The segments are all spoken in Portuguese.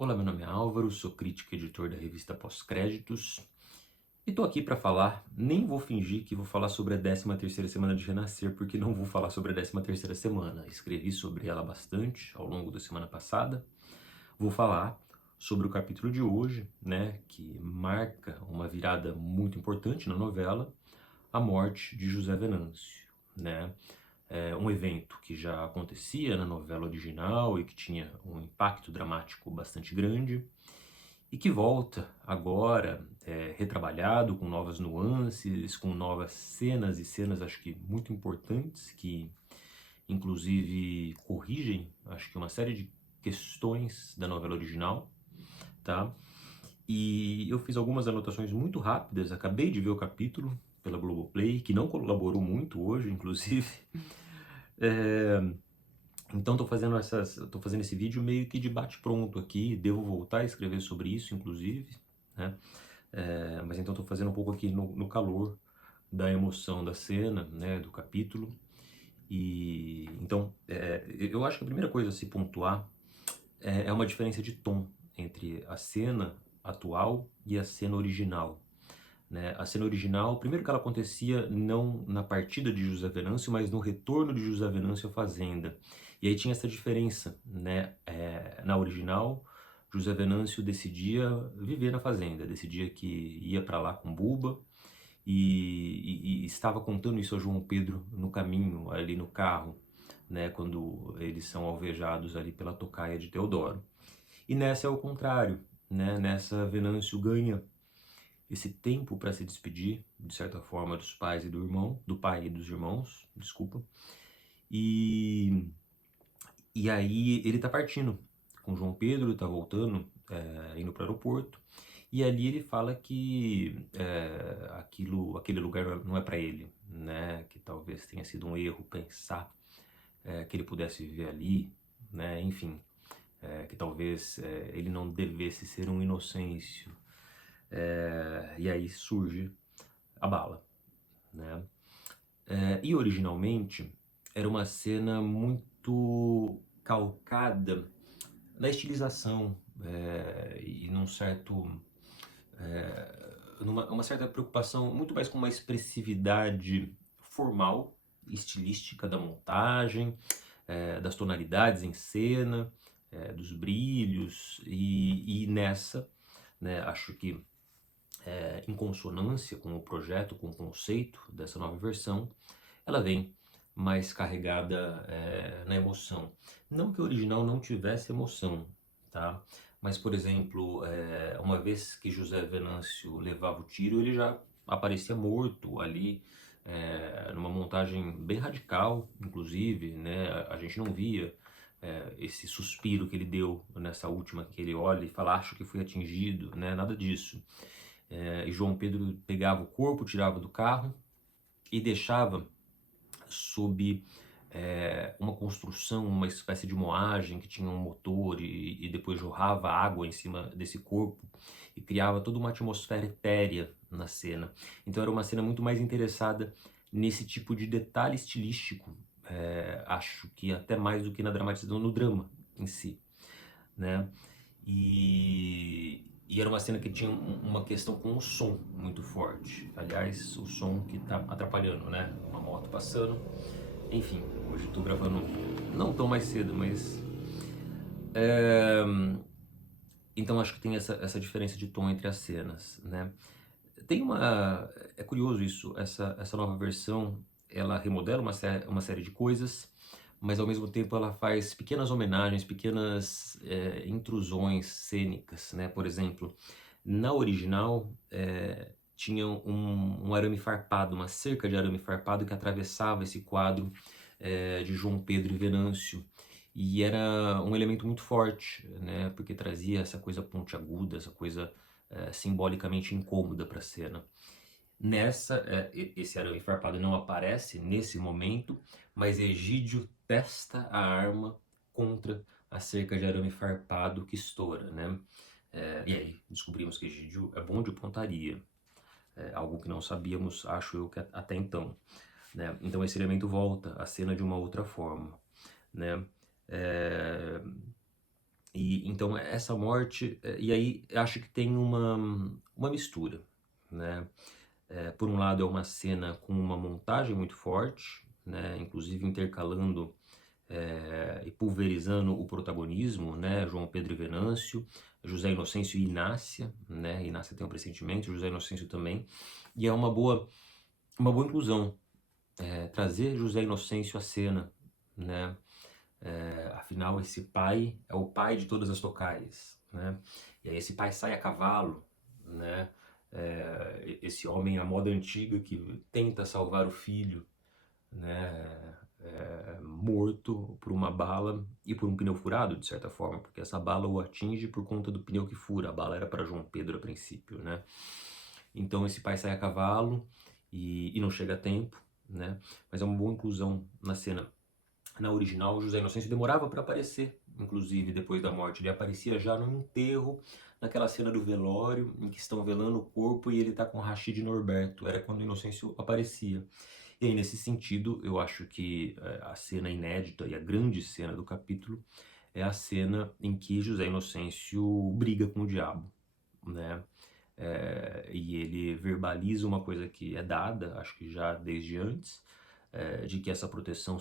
Olá, meu nome é Álvaro, sou crítico e editor da revista Pós-Créditos e tô aqui para falar, nem vou fingir que vou falar sobre a 13ª semana de Renascer, porque não vou falar sobre a 13ª semana. Escrevi sobre ela bastante ao longo da semana passada. Vou falar sobre o capítulo de hoje, né, que marca uma virada muito importante na novela, a morte de José Venâncio, né? É um evento que já acontecia na novela original e que tinha um impacto dramático bastante grande e que volta agora retrabalhado com novas nuances, com novas cenas e cenas acho que muito importantes que inclusive corrigem acho que uma série de questões da novela original, tá? E eu fiz algumas anotações muito rápidas, acabei de ver o capítulo pela Globoplay, que não colaborou muito hoje, inclusive. É, então tô fazendo esse vídeo meio que de bate-pronto aqui, devo voltar a escrever sobre isso, inclusive, né? Mas então tô fazendo um pouco aqui no calor da emoção da cena, né, do capítulo. E então, eu acho que a primeira coisa a se pontuar é uma diferença de tom entre a cena atual e a cena original, né? A cena original, primeiro que ela acontecia não na partida de José Venâncio, mas no retorno de José Venâncio à fazenda. E aí tinha essa diferença, né? Na original, José Venâncio decidia viver na fazenda, decidia que ia para lá com Buba e estava contando isso a João Pedro no caminho, ali no carro, né? Quando eles são alvejados ali pela tocaia de Teodoro. E nessa é o contrário, né? Nessa Venâncio ganha esse tempo para se despedir, de certa forma, dos pais e do irmão, do pai e dos irmãos, desculpa. E, e aí ele tá partindo com João Pedro, tá voltando, indo para o aeroporto. E ali ele fala que aquele lugar não é para ele, né? Que talvez tenha sido um erro pensar que ele pudesse viver ali, né? Enfim, que talvez ele não devesse ser um inocêncio. E aí surge a bala, né? E originalmente era uma cena muito calcada na estilização e num certo, uma certa preocupação muito mais com uma expressividade formal, estilística da montagem, das tonalidades em cena, dos brilhos e nessa, né, acho que em consonância com o projeto, com o conceito dessa nova versão, ela vem mais carregada na emoção. Não que o original não tivesse emoção, tá? Mas, por exemplo, uma vez que José Venâncio levava o tiro, ele já aparecia morto ali, numa montagem bem radical, inclusive, né? A gente não via esse suspiro que ele deu nessa última, que ele olha e fala, acho que fui atingido, né? Nada disso. E João Pedro pegava o corpo, tirava do carro e deixava sob uma construção, uma espécie de moagem que tinha um motor e depois jorrava água em cima desse corpo e criava toda uma atmosfera etérea na cena. Então era uma cena muito mais interessada nesse tipo de detalhe estilístico, acho que até mais do que na dramatização, no drama em si, né? E era uma cena que tinha uma questão com o som muito forte. Aliás, o som que tá atrapalhando, né? Uma moto passando. Enfim, hoje tô gravando não tão mais cedo, mas. é, Então acho que tem essa diferença de tom entre as cenas, né? Tem uma. É curioso isso, essa nova versão ela remodela uma série de coisas, mas ao mesmo tempo ela faz pequenas homenagens, pequenas intrusões cênicas, né? Por exemplo, na original tinha um arame farpado, uma cerca de arame farpado que atravessava esse quadro de João Pedro e Venâncio. E era um elemento muito forte, né? Porque trazia essa coisa pontiaguda, essa coisa simbolicamente incômoda para a cena. Nessa, esse arame farpado não aparece nesse momento, mas Egídio testa a arma contra a cerca de arame farpado que estoura, né? E aí descobrimos que Egídio é bom de pontaria, algo que não sabíamos, acho eu, que até então, né? Então esse elemento volta à cena de uma outra forma, né? É, E então essa morte, e aí acho que tem uma mistura, né? Por um lado é uma cena com uma montagem muito forte, né? Inclusive intercalando e pulverizando o protagonismo, né? João Pedro e Venâncio, José Inocêncio e Inácia, né? Inácia tem um pressentimento, José Inocêncio também, e é uma boa inclusão, trazer José Inocêncio à cena, né? Afinal, esse pai é o pai de todas as tocaias, né? E aí esse pai sai a cavalo, né? Esse homem à moda antiga que tenta salvar o filho, né? Morto por uma bala e por um pneu furado, de certa forma, porque essa bala o atinge por conta do pneu que fura. A bala era para João Pedro a princípio, né? Então esse pai sai a cavalo e não chega a tempo, né? Mas é uma boa inclusão na cena. Na original, o José Inocêncio demorava para aparecer, inclusive depois da morte. Ele aparecia já no enterro, naquela cena do velório, em que estão velando o corpo e ele está com Rachid Norberto. Era quando o Inocêncio aparecia. E aí, nesse sentido, eu acho que a cena inédita e a grande cena do capítulo é a cena em que José Inocêncio briga com o diabo, né? E ele verbaliza uma coisa que é dada, acho que já desde antes, de que essa proteção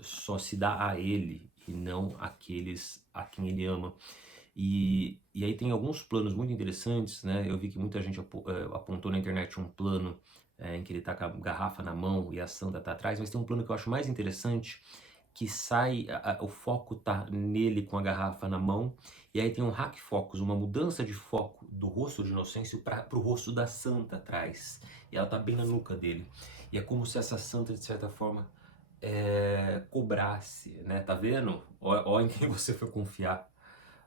só se dá a ele e não àqueles a quem ele ama. E aí tem alguns planos muito interessantes, né? Eu vi que muita gente apontou na internet um plano em que ele tá com a garrafa na mão e a santa tá atrás, mas tem um plano que eu acho mais interessante, que sai, o foco tá nele com a garrafa na mão, e aí tem um hack focus, uma mudança de foco do rosto de Inocêncio para o rosto da santa atrás, e ela tá bem na nuca dele. E é como se essa santa, de certa forma, cobrasse, né? Tá vendo? Ó em quem você foi confiar,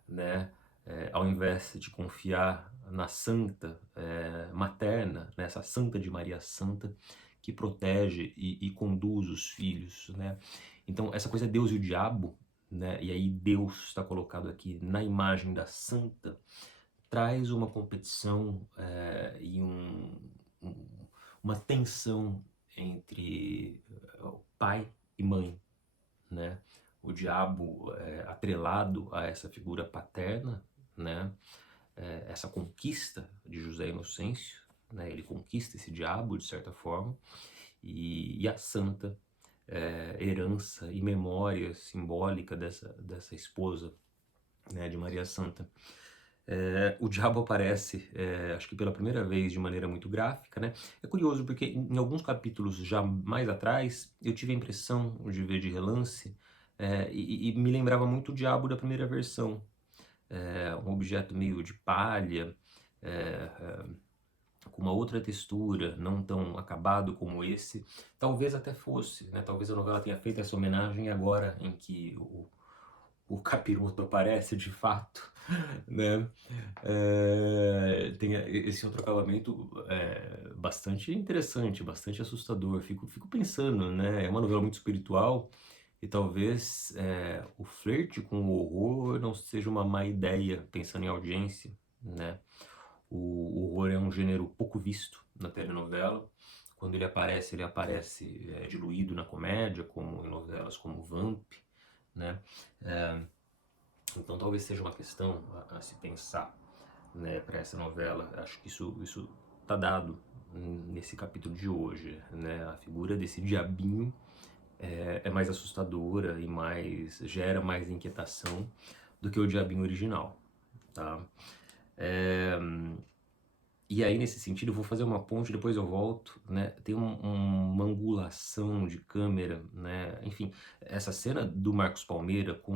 né? Ao invés de confiar na santa materna, nessa santa de Maria Santa, que protege e conduz os filhos, né? Então, essa coisa é Deus e o diabo, né? E aí Deus está colocado aqui na imagem da santa, traz uma competição e uma tensão entre pai e mãe, né? O diabo atrelado a essa figura paterna, né? Essa conquista de José Inocêncio, né? Ele conquista esse diabo de certa forma, e a santa herança e memória simbólica dessa esposa, né, de Maria Santa. O diabo aparece, acho que pela primeira vez de maneira muito gráfica, né? É curioso porque em alguns capítulos já mais atrás eu tive a impressão de ver de relance e me lembrava muito o diabo da primeira versão, um objeto meio de palha, é, é, com uma outra textura, não tão acabado como esse. Talvez até fosse, né? Talvez a novela tenha feito essa homenagem agora em que o capiroto aparece de fato, né? Tem esse outro acabamento bastante interessante, bastante assustador. Fico pensando, né? É uma novela muito espiritual e talvez o flerte com o horror não seja uma má ideia, pensando em audiência, né? O horror é um gênero pouco visto na telenovela. Quando ele aparece diluído na comédia, como em novelas como Vamp, né? É, então talvez seja uma questão a se pensar, né, para essa novela. Acho que isso tá dado nesse capítulo de hoje, né? A figura desse diabinho é mais assustadora e gera mais inquietação do que o diabinho original, tá? É, e aí, nesse sentido, eu vou fazer uma ponte, depois eu volto, né? Tem uma angulação de câmera, né? Enfim, essa cena do Marcos Palmeira com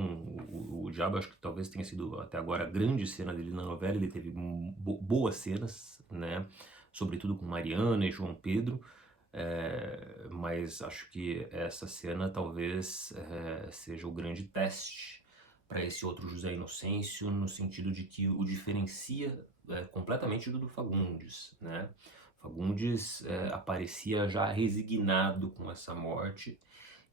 o Diabo, acho que talvez tenha sido até agora a grande cena dele na novela. Ele teve boas cenas, né? Sobretudo com Mariana e João Pedro. Mas acho que essa cena talvez seja o grande teste para esse outro José Inocêncio, no sentido de que o diferencia completamente do Fagundes, né? Fagundes aparecia já resignado com essa morte,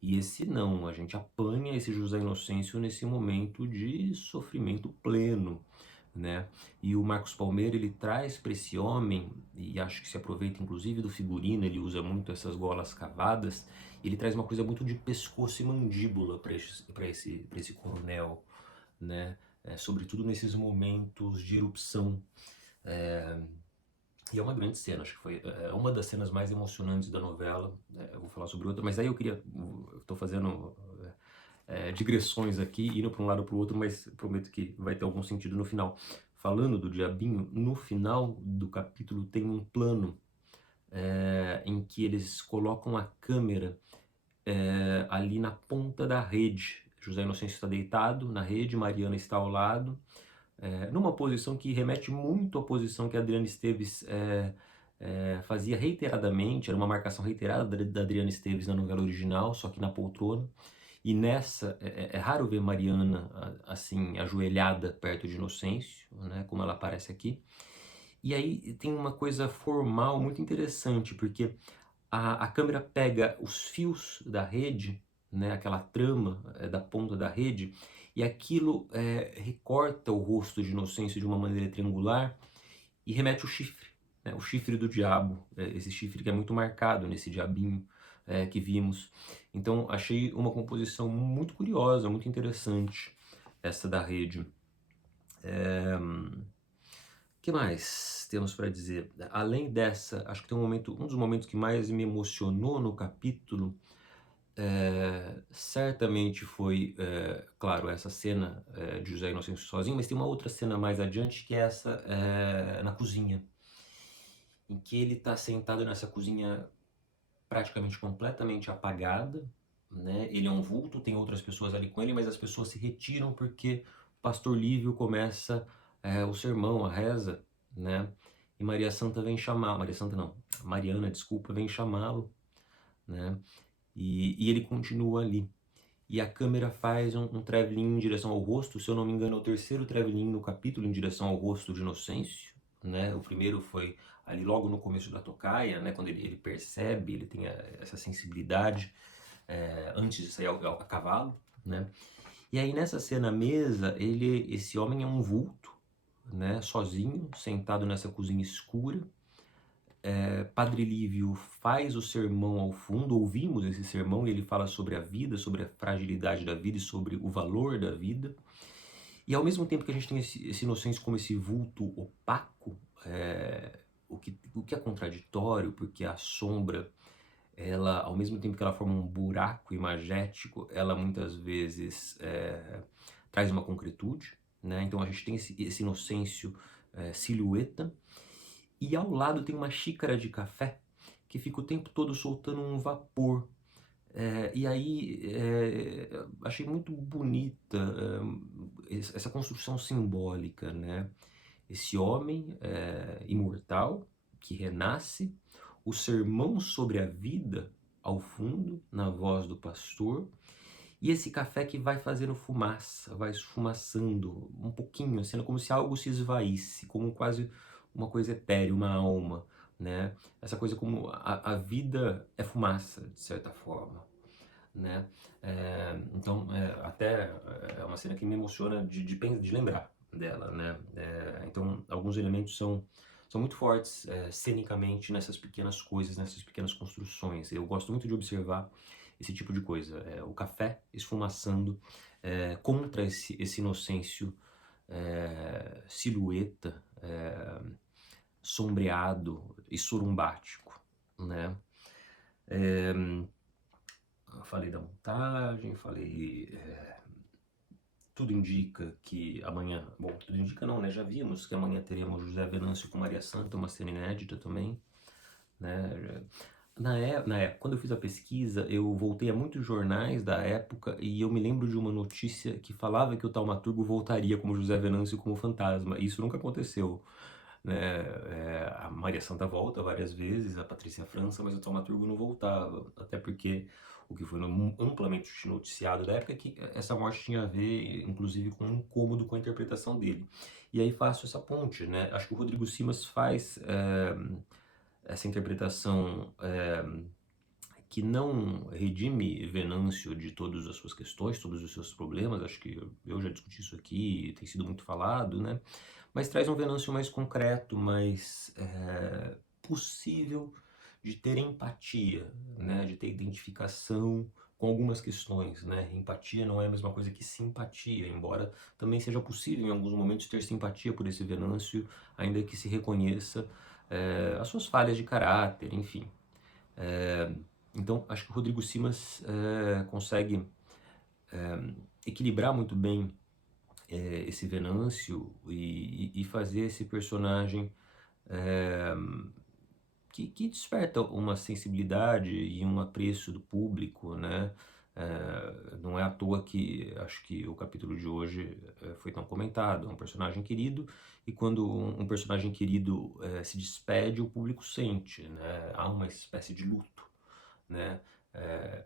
e esse não, a gente apanha esse José Inocêncio nesse momento de sofrimento pleno, né? E o Marcos Palmeira, ele traz para esse homem, e acho que se aproveita inclusive do figurino, ele usa muito essas golas cavadas, ele traz uma coisa muito de pescoço e mandíbula para esse coronel, né? Sobretudo nesses momentos de erupção. É, e é uma grande cena, acho que foi uma das cenas mais emocionantes da novela. Eu vou falar sobre outra, mas aí eu tô fazendo digressões aqui, indo para um lado para o outro, mas prometo que vai ter algum sentido no final. Falando do diabinho, no final do capítulo tem um plano em que eles colocam a câmera ali na ponta da rede. José Inocêncio está deitado na rede, Mariana está ao lado, numa posição que remete muito à posição que a Adriana Esteves fazia reiteradamente, era uma marcação reiterada da Adriana Esteves na novela original, só que na poltrona. E nessa, é raro ver Mariana assim, ajoelhada perto de Inocêncio, né, como ela aparece aqui. E aí tem uma coisa formal muito interessante, porque a câmera pega os fios da rede, né, aquela trama da ponta da rede, e aquilo recorta o rosto de Inocêncio de uma maneira triangular e remete o chifre, né, o chifre do diabo, esse chifre que é muito marcado nesse diabinho que vimos. Então achei uma composição muito curiosa, muito interessante, essa da rede. Que mais temos para dizer? Além dessa, acho que tem um dos momentos que mais me emocionou no capítulo, certamente foi, claro, essa cena de José Inocêncio sozinho, mas tem uma outra cena mais adiante que é essa na cozinha, em que ele está sentado nessa cozinha praticamente completamente apagada, né? Ele é um vulto, tem outras pessoas ali com ele, mas as pessoas se retiram porque o pastor Lívio começa o sermão, a reza, né? E Maria Santa vem chamar, Maria Santa não, Mariana, desculpa, vem chamá-lo, né? E ele continua ali. E a câmera faz um traveling em direção ao rosto, se eu não me engano, é o terceiro traveling no capítulo em direção ao rosto de Inocêncio, né? O primeiro foi ali logo no começo da tocaia, né? Quando ele percebe, ele tem essa sensibilidade antes de sair a cavalo, né? E aí nessa cena à mesa, esse homem é um vulto, né? Sozinho, sentado nessa cozinha escura. Padre Lívio faz o sermão ao fundo, ouvimos esse sermão e ele fala sobre a vida, sobre a fragilidade da vida e sobre o valor da vida. E ao mesmo tempo que a gente tem esse Inocêncio como esse vulto opaco, o que é contraditório, porque a sombra, ela, ao mesmo tempo que ela forma um buraco imagético, ela muitas vezes traz uma concretude, né? Então a gente tem esse Inocêncio silhueta, e ao lado tem uma xícara de café que fica o tempo todo soltando um vapor. E aí achei muito bonita essa construção simbólica, né? Esse homem imortal que renasce, o sermão sobre a vida ao fundo, na voz do pastor, e esse café que vai fazendo fumaça, vai esfumaçando um pouquinho, sendo como se algo se esvaísse, como quase uma coisa etérea, uma alma, né? Essa coisa como a vida é fumaça, de certa forma, né? Então, até é uma cena que me emociona de lembrar dela, né? Então, alguns elementos são muito fortes cenicamente nessas pequenas coisas, nessas pequenas construções. Eu gosto muito de observar esse tipo de coisa. O café esfumaçando contra esse Inocêncio silhueta, sombreado e surumbático, né? Falei da montagem, falei... tudo indica que amanhã... Bom, tudo indica não, né? Já vimos que amanhã teremos José Venâncio com Maria Santa, uma cena inédita também, né? Na época, quando eu fiz a pesquisa, eu voltei a muitos jornais da época e eu me lembro de uma notícia que falava que o taumaturgo voltaria como José Venâncio como fantasma. Isso nunca aconteceu, né? A Maria Santa volta várias vezes, a Patrícia França, mas o taumaturgo não voltava, até porque o que foi amplamente noticiado da época é que essa morte tinha a ver, inclusive, com um incômodo com a interpretação dele. E aí faço essa ponte, né? Acho que o Rodrigo Simas faz essa interpretação que não redime Venâncio de todas as suas questões, todos os seus problemas, acho que eu já discuti isso aqui, tem sido muito falado, né? Mas traz um Venâncio mais concreto, mais possível de ter empatia, né? De ter identificação com algumas questões, né? Empatia não é a mesma coisa que simpatia, embora também seja possível em alguns momentos ter simpatia por esse Venâncio, ainda que se reconheça as suas falhas de caráter, enfim. Então, acho que o Rodrigo Simas consegue equilibrar muito bem esse Venâncio e fazer esse personagem é, que desperta uma sensibilidade e um apreço do público, né? Não é à toa que acho que o capítulo de hoje foi tão comentado. É um personagem querido, e quando um personagem querido se despede, o público sente, né? Há uma espécie de luto, né?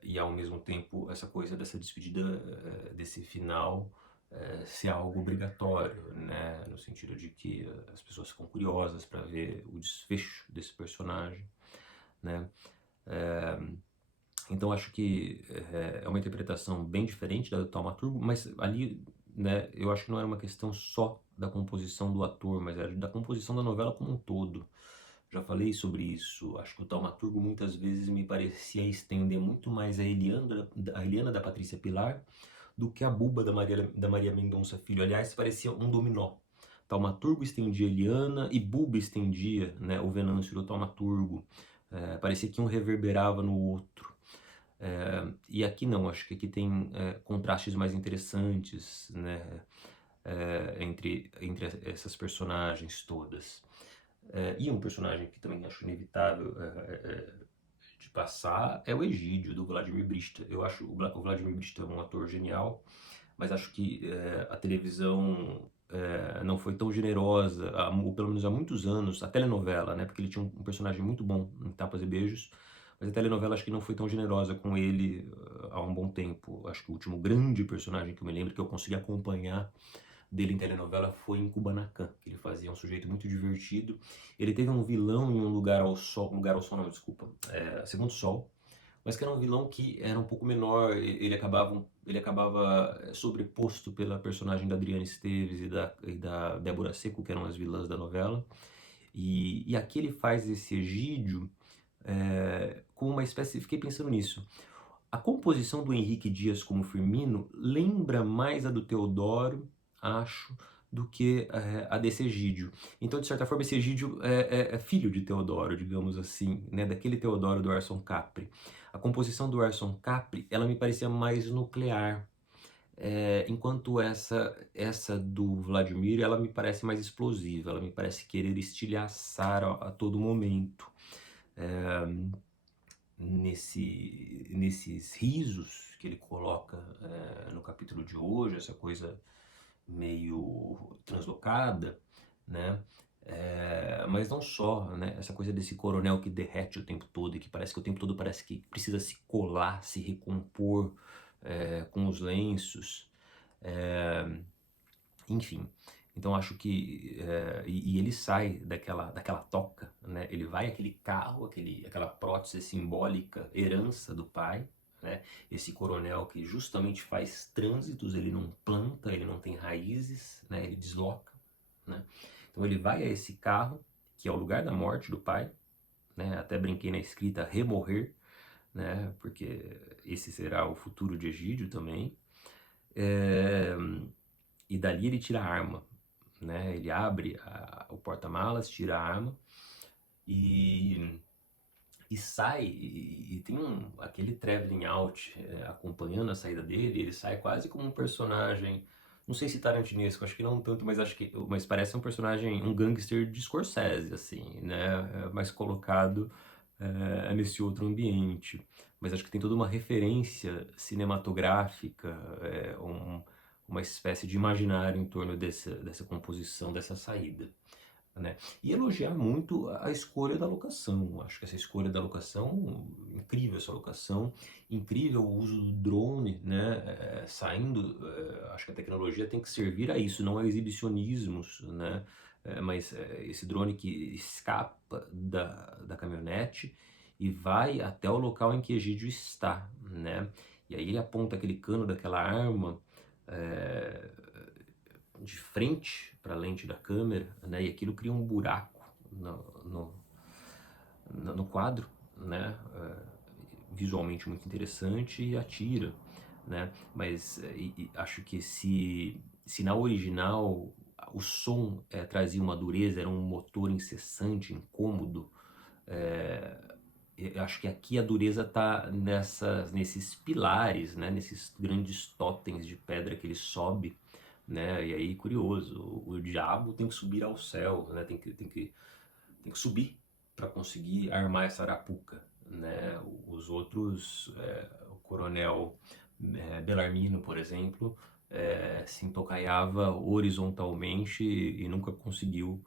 E ao mesmo tempo essa coisa dessa despedida, desse final, ser algo obrigatório, né? No sentido de que as pessoas ficam curiosas para ver o desfecho desse personagem, né? É, então acho que é uma interpretação bem diferente da do Taumaturgo, mas ali, né, eu acho que não era uma questão só da composição do ator, mas era da composição da novela como um todo. Já falei sobre isso. Acho que o Taumaturgo muitas vezes me parecia estender muito mais a Eliana da Patrícia Pilar do que a Buba da Maria Mendonça Filho. Aliás, parecia um dominó. Taumaturgo estendia a Eliana e Buba estendia, né, o Venâncio do Taumaturgo. Parecia que um reverberava no outro. E aqui não, acho que aqui tem contrastes mais interessantes, né, entre essas personagens todas. E um personagem que também acho inevitável de passar é o Egídio, do Vladimir Brista. Eu acho o Vladimir Brista um ator genial, mas acho que a televisão não foi tão generosa, ou pelo menos há muitos anos, a telenovela, né, porque ele tinha um personagem muito bom em Tapas e Beijos, mas a telenovela acho que não foi tão generosa com ele há um bom tempo. Acho que o último grande personagem que eu me lembro, que eu consegui acompanhar dele em telenovela, foi em Kubanacan, que ele fazia um sujeito muito divertido. Ele teve um vilão em Um Lugar ao Sol não, desculpa, Segundo Sol, mas que era um vilão que era um pouco menor. Ele acabava sobreposto pela personagem da Adriana Esteves e da Débora Seco, que eram as vilãs da novela. E aqui ele faz esse Egídio com uma espécie. Fiquei pensando nisso. A composição do Henrique Dias como Firmino lembra mais a do Teodoro, acho, do que a desse Egídio. Então, de certa forma, esse Egídio é filho de Teodoro, digamos assim, né? Daquele Teodoro do Arson Capri. A composição do Arson Capri, ela me parecia mais nuclear, enquanto essa do Vladimir, ela me parece mais explosiva, ela me parece querer estilhaçar a todo momento. É, nesses risos que ele coloca no capítulo de hoje, essa coisa meio translocada, né? Mas não só, né? Essa coisa desse coronel que derrete o tempo todo e que parece que o tempo todo parece que precisa se colar, se recompor com os lenços, enfim. Então acho que e ele sai daquela toca, né? Ele vai àquele carro, aquela prótese simbólica, herança do pai, né? Esse coronel que justamente faz trânsitos, ele não planta, ele não tem raízes, né? Ele desloca, né? Então ele vai a esse carro que é o lugar da morte do pai, né? Até brinquei na escrita remorrer, né? Porque esse será o futuro de Egídio também. É, e dali ele tira a arma, né? Ele abre o porta-malas, tira a arma e, e sai. E tem aquele traveling out acompanhando a saída dele. Ele sai quase como um personagem, não sei se tarantinesco, acho que não tanto, mas parece um personagem, um gangster de Scorsese, assim, né? Mas colocado nesse outro ambiente. Mas acho que tem toda uma referência cinematográfica, uma espécie de imaginário em torno dessa composição, dessa saída, né? E elogiar muito a escolha da locação. Acho que essa escolha da locação, incrível essa locação, incrível o uso do drone, né? Saindo, acho que a tecnologia tem que servir a isso, não a exibicionismos, né? Mas esse drone que escapa da caminhonete e vai até o local em que Egídio está, né? E aí ele aponta aquele cano daquela arma é, de frente para a lente da câmera, né? E aquilo cria um buraco no quadro, né? visualmente muito interessante e atira, né? Mas acho que se na original o som trazia uma dureza, era um motor incessante, incômodo, eu acho que aqui a dureza está nesses pilares, né? Nesses grandes totens de pedra que ele sobe, né? E aí, curioso, o diabo tem que subir ao céu, né? Tem que subir para conseguir armar essa arapuca, né? Os outros, o coronel Bellarmino, por exemplo, se entocaiava horizontalmente e nunca conseguiu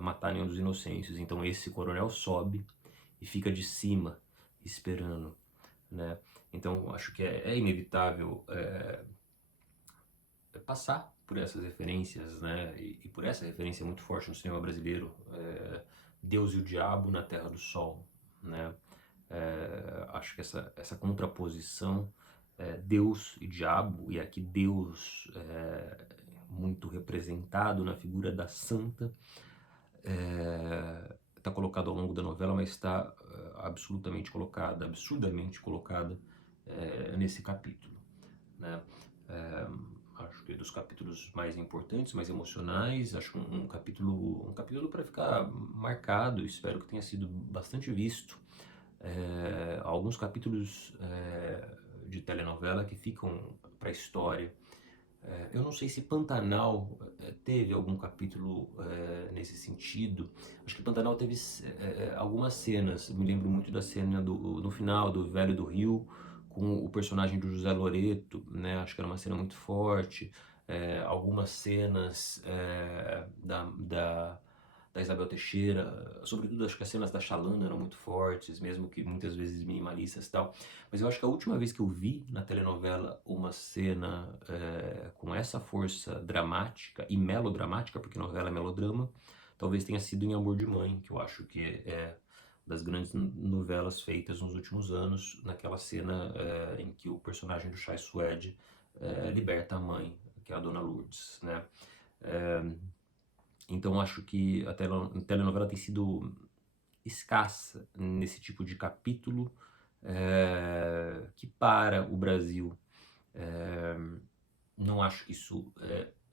matar nenhum dos inocentes. Então esse coronel sobe e fica de cima esperando, né? Então acho que é inevitável passar por essas referências, né? E por essa referência muito forte no cinema brasileiro, Deus e o Diabo na Terra do Sol, né? Acho que essa contraposição Deus e Diabo, e aqui Deus muito representado na figura da santa, está colocado ao longo da novela, mas está absolutamente colocada, absurdamente colocada nesse capítulo, né? Acho que é dos capítulos mais importantes, mais emocionais, acho um capítulo para ficar marcado, espero que tenha sido bastante visto. Alguns capítulos de telenovela que ficam para a história. Eu não sei se Pantanal teve algum capítulo nesse sentido. Acho que Pantanal teve algumas cenas. Eu me lembro muito da cena no final do Velho do Rio com o personagem do José Loreto, né? Acho que era uma cena muito forte. Algumas cenas da Isabel Teixeira, sobretudo acho que as cenas da Xalana eram muito fortes, mesmo que muitas vezes minimalistas e tal. Mas eu acho que a última vez que eu vi na telenovela uma cena com essa força dramática e melodramática, porque novela é melodrama, talvez tenha sido em Amor de Mãe, que eu acho que é das grandes novelas feitas nos últimos anos, naquela cena em que o personagem do Chai Suede liberta a mãe, que é a Dona Lourdes, né? Então acho que a telenovela tem sido escassa nesse tipo de capítulo que para o Brasil. Não acho que isso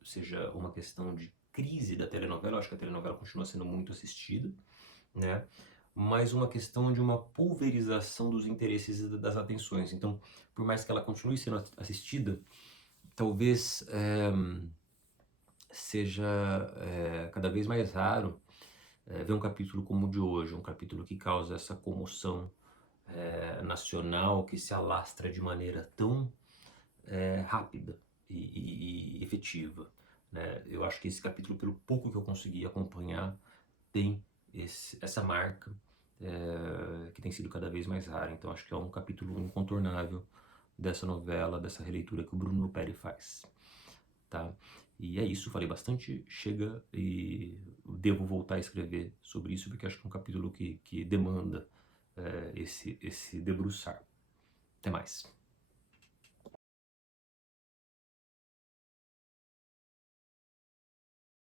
seja uma questão de crise da telenovela, eu acho que a telenovela continua sendo muito assistida, né? Mas uma questão de uma pulverização dos interesses e das atenções. Então, por mais que ela continue sendo assistida, talvez seja cada vez mais raro ver um capítulo como o de hoje, um capítulo que causa essa comoção nacional, que se alastra de maneira tão rápida e efetiva, né? Eu acho que esse capítulo, pelo pouco que eu consegui acompanhar, tem essa marca que tem sido cada vez mais rara. Então acho que é um capítulo incontornável dessa novela, dessa releitura que o Bruno Luperi faz, tá? E é isso, falei bastante, chega, e devo voltar a escrever sobre isso, porque acho que é um capítulo que demanda esse debruçar. Até mais.